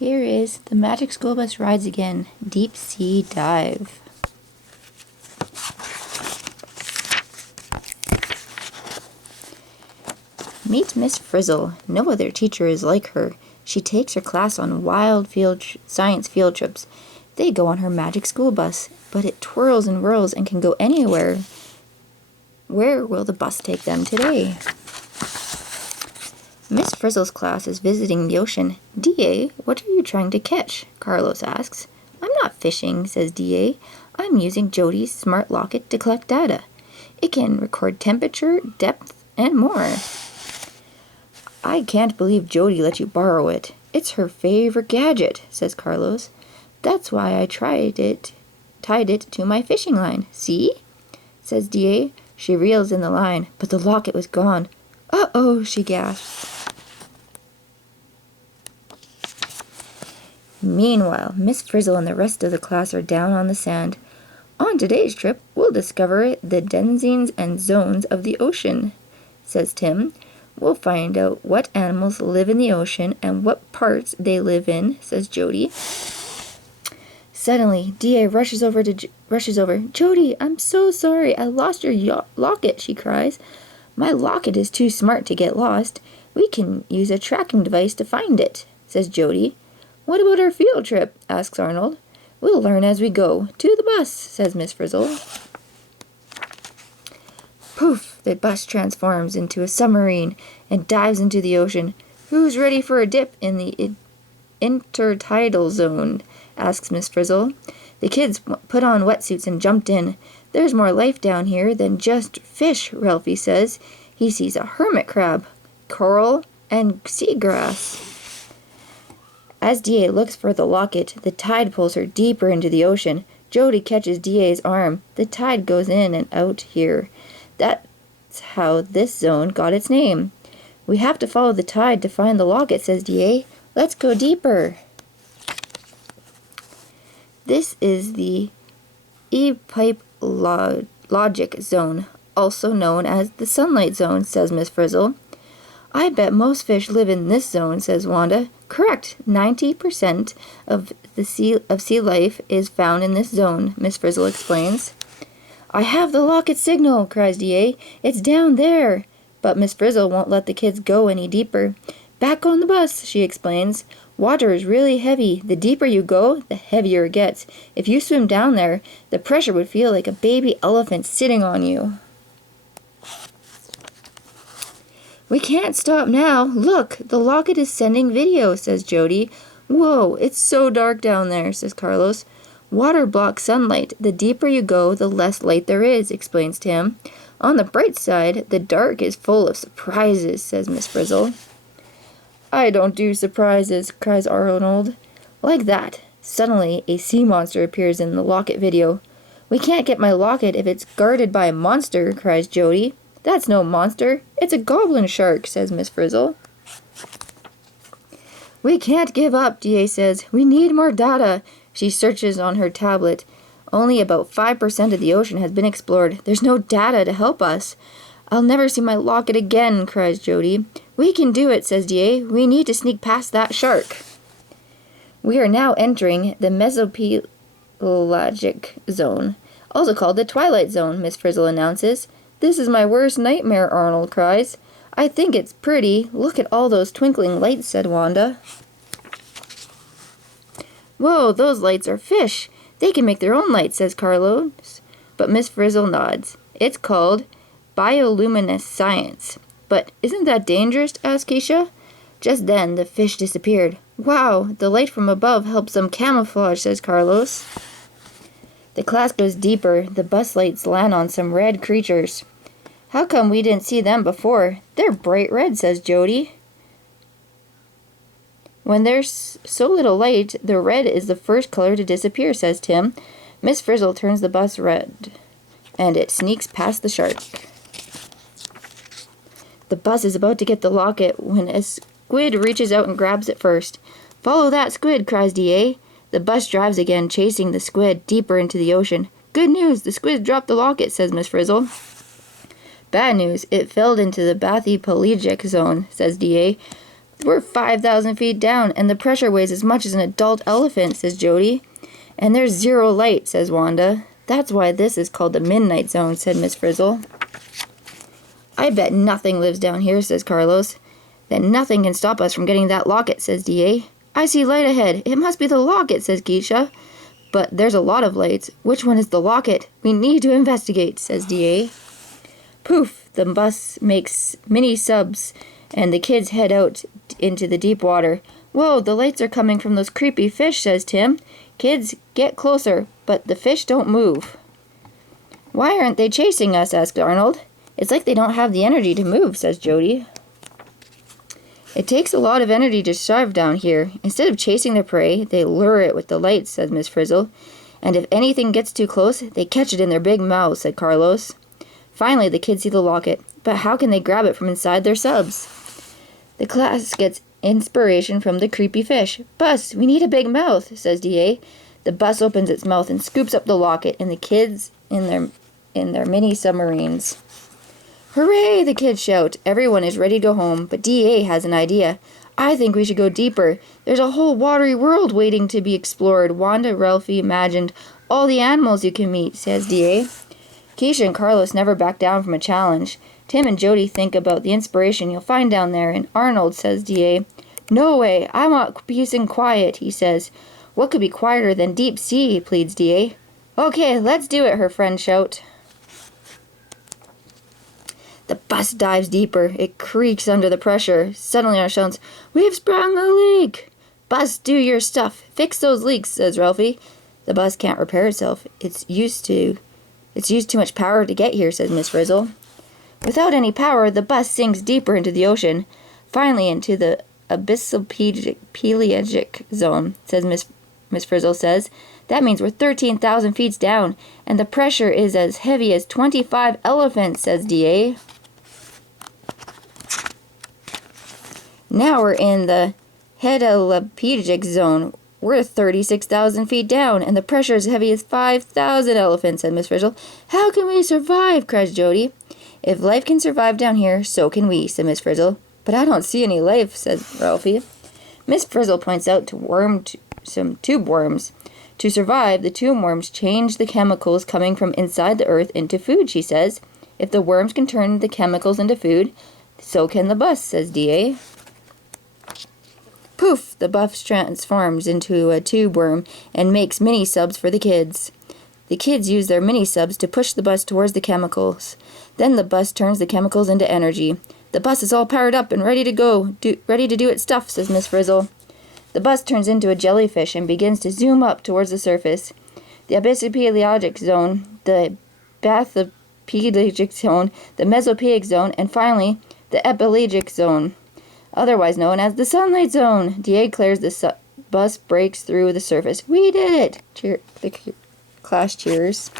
Here is The Magic School Bus Rides Again, Deep Sea Dive. Meet Miss Frizzle. No other teacher is like her. She takes her class on wild science field trips. They go on her magic school bus, but it twirls and whirls and can go anywhere. Where will the bus take them today? Miss Frizzle's class is visiting the ocean. D.A., what are you trying to catch? Carlos asks. I'm not fishing, says D.A. I'm using Jody's smart locket to collect data. It can record temperature, depth, and more. I can't believe Jody let you borrow it. It's her favorite gadget, says Carlos. That's why I tied it to my fishing line. See? Says D.A. She reels in the line, but the locket was gone. Uh-oh, she gasps. Meanwhile, Miss Frizzle and the rest of the class are down on the sand. On today's trip, we'll discover the denizens and zones of the ocean, says Tim. We'll find out what animals live in the ocean and what parts they live in, says Jody. Suddenly, D.A. rushes over. Jody, I'm so sorry. I lost your locket, she cries. My locket is too smart to get lost. We can use a tracking device to find it, says Jody. What about our field trip? Asks Arnold. We'll learn as we go. To the bus, says Miss Frizzle. Poof! The bus transforms into a submarine and dives into the ocean. Who's ready for a dip in the intertidal zone? Asks Miss Frizzle. The kids put on wetsuits and jumped in. There's more life down here than just fish, Ralphie says. He sees a hermit crab, coral, and seagrass. As D.A. looks for the locket, the tide pulls her deeper into the ocean. Jody catches D.A.'s arm. The tide goes in and out here. That's how this zone got its name. We have to follow the tide to find the locket, says D.A. Let's go deeper. This is the E-pipe logic zone, also known as the sunlight zone, says Miss Frizzle. I bet most fish live in this zone, says Wanda. Correct. 90% of sea life is found in this zone, Miss Frizzle explains. I have the locket signal, cries D.A. It's down there. But Miss Frizzle won't let the kids go any deeper. Back on the bus, she explains. Water is really heavy. The deeper you go, the heavier it gets. If you swim down there, the pressure would feel like a baby elephant sitting on you. We can't stop now. Look, the locket is sending video, says Jody. Whoa, it's so dark down there, says Carlos. Water blocks sunlight. The deeper you go, the less light there is, explains Tim. On the bright side, the dark is full of surprises, says Miss Frizzle. I don't do surprises, cries Arnold. Like that, suddenly a sea monster appears in the locket video. We can't get my locket if it's guarded by a monster, cries Jody. That's no monster. It's a goblin shark, says Miss Frizzle. We can't give up, D.A. says. We need more data. She searches on her tablet. Only about 5% of the ocean has been explored. There's no data to help us. I'll never see my locket again, cries Jody. We can do it, says D.A. We need to sneak past that shark. We are now entering the mesopelagic zone, also called the Twilight Zone, Miss Frizzle announces. This is my worst nightmare, Arnold cries. I think it's pretty. Look at all those twinkling lights, said Wanda. Whoa, those lights are fish. They can make their own light, says Carlos. But Miss Frizzle nods. It's called bioluminescence. But isn't that dangerous? Asked Keisha. Just then, the fish disappeared. Wow, the light from above helps them camouflage, says Carlos. The class goes deeper. The bus lights land on some red creatures. How come we didn't see them before? They're bright red, says Jody. When there's so little light, the red is the first color to disappear, says Tim. Miss Frizzle turns the bus red, and it sneaks past the shark. The bus is about to get the locket when a squid reaches out and grabs it first. Follow that squid, cries D.A. The bus drives again, chasing the squid deeper into the ocean. Good news, the squid dropped the locket, says Miss Frizzle. Bad news, it fell into the bathypelagic zone, says D.A. We're 5,000 feet down, and the pressure weighs as much as an adult elephant, says Jody. And there's zero light, says Wanda. That's why this is called the Midnight Zone, said Miss Frizzle. I bet nothing lives down here, says Carlos. Then nothing can stop us from getting that locket, says D.A. I see light ahead. It must be the locket, says Keisha. But there's a lot of lights. Which one is the locket? We need to investigate, says D.A. Poof! The bus makes mini subs, and the kids head out into the deep water. Whoa, the lights are coming from those creepy fish, says Tim. Kids, get closer, but the fish don't move. Why aren't they chasing us? Asked Arnold. It's like they don't have the energy to move, says Jody. It takes a lot of energy to survive down here. Instead of chasing their prey, they lure it with the lights, says Miss Frizzle. And if anything gets too close, they catch it in their big mouths, said Carlos. Finally, the kids see the locket, but how can they grab it from inside their subs? The class gets inspiration from the creepy fish. Bus, we need a big mouth, says D.A. The bus opens its mouth and scoops up the locket and the kids in their mini submarines. Hooray, the kids shout. Everyone is ready to go home, but D.A. has an idea. I think we should go deeper. There's a whole watery world waiting to be explored. Wanda, Ralphie imagined all the animals you can meet, says D.A. Keisha and Carlos never back down from a challenge. Tim and Jody think about the inspiration you'll find down there, and Arnold, says D.A. No way, I want peace and quiet, he says. What could be quieter than deep sea, pleads D.A. Okay, let's do it, her friends shout. The bus dives deeper. It creaks under the pressure. Suddenly Arnold shouts, We've sprung a leak! Bus, do your stuff. Fix those leaks, says Ralphie. The bus can't repair itself. It's used too much power to get here, says Miss Frizzle. Without any power, the bus sinks deeper into the ocean. Finally into the abyssal pelagic zone, says Miss Frizzle says. That means we're 13,000 feet down, and the pressure is as heavy as 25 elephants, says D.A. Now we're in the hedalopedic zone. We're 36,000 feet down, and the pressure is heavy as 5,000 elephants, said Miss Frizzle. How can we survive? Cries Jody. If life can survive down here, so can we, said Miss Frizzle. But I don't see any life, says Ralphie. Miss Frizzle points out some tube worms. To survive, the tube worms change the chemicals coming from inside the earth into food, she says. If the worms can turn the chemicals into food, so can the bus, says D.A. Poof! The bus transforms into a tube worm and makes mini subs for the kids. The kids use their mini subs to push the bus towards the chemicals. Then the bus turns the chemicals into energy. The bus is all powered up and ready to go, ready to do its stuff, says Miss Frizzle. The bus turns into a jellyfish and begins to zoom up towards the surface. The abyssopelagic zone, the bathypelagic zone, the mesopelagic zone, and finally, the epipelagic zone, otherwise known as the sunlight zone. D.A. declares the bus breaks through the surface. We did it! The class cheers.